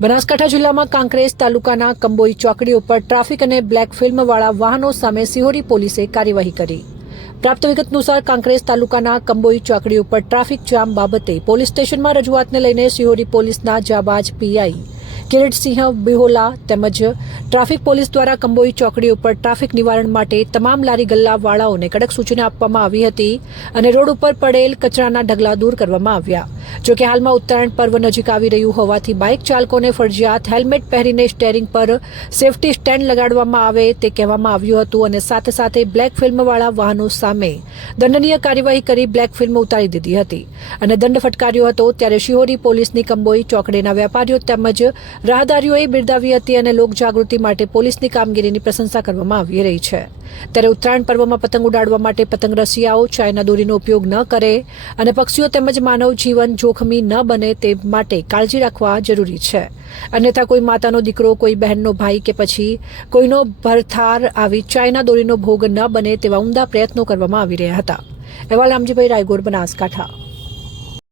બનાસકાંઠા જિલ્લામાં કાંકરેજ તાલુકાના કંબોઈ ચોકડી ઉપર ટ્રાફિક અને બ્લેક ફિલ્મવાળા વાહનો સામે સિહોરી પોલીસે કાર્યવાહી કરી। પ્રાપ્ત વિગત અનુસાર કાંકરેજ તાલુકાના કંબોઈ ચોકડી ઉપર ટ્રાફિક જામ બાબતે પોલીસ સ્ટેશનમાં રજૂઆતને લઈને સિહોરી પોલીસના જાબાજ પીઆઈ કિરીટસિંહ બિહોલા તેમજ ટ્રાફિક પોલીસ દ્વારા કંબોઈ ચોકડી ઉપર ટ્રાફિક નિવારણ માટે તમામ લારી ગલ્લાવાળાઓને કડક સૂચના આપવામાં આવી હતી અને રોડ ઉપર પડેલ કચરાના ઢગલા દૂર કરવામાં આવ્યા। જો કે હાલમાં ઉત્તરાયણ પર્વ નજીક આવી રહ્યું હોવાથી બાઇક ચાલકોને ફરજિયાત હેલ્મેટ પહેરીને સ્ટેરિંગ પર સેફટી સ્ટેન્ડ લગાડવામાં આવે તે કહેવામાં આવ્યું હતું અને સાથે સાથે બ્લેક ફિલ્મવાળા વાહનો સામે દંડનીય કાર્યવાહી કરી બ્લેક ફિલ્મ ઉતારી દીધી હતી અને દંડ ફટકાર્યો હતો। ત્યારે શિહોરી પોલીસની કંબોઈ ચોકડીના વેપારીઓ તેમજ રાહદારીઓએ બિરદાવી હતી અને લોકજાગૃતિ માટે પોલીસની કામગીરીની પ્રશંસા કરવામાં આવી રહી છે। ત્યારે ઉત્તરાયણ પર્વમાં પતંગ ઉડાડવા માટે પતંગ રસિયાઓ ચાઇના દોરીનો ઉપયોગ ન કરે અને પક્ષીઓ તેમજ માનવ જીવન જોખમી ન બને તે માટે કાળજી રાખવા જરૂરી છે। અન્યથા કોઈ માતાનો દીકરો, કોઈ બહેનનો ભાઈ કે પછી કોઈનો ભરથાર આવી ચાઇના દોરીનો ભોગ ન બને તેવા ઉમદા પ્રયત્નો કરવામાં આવી રહ્યા હતા। અહેવાલ રામજીભાઈ રાયગોર, બનાસકાંઠા।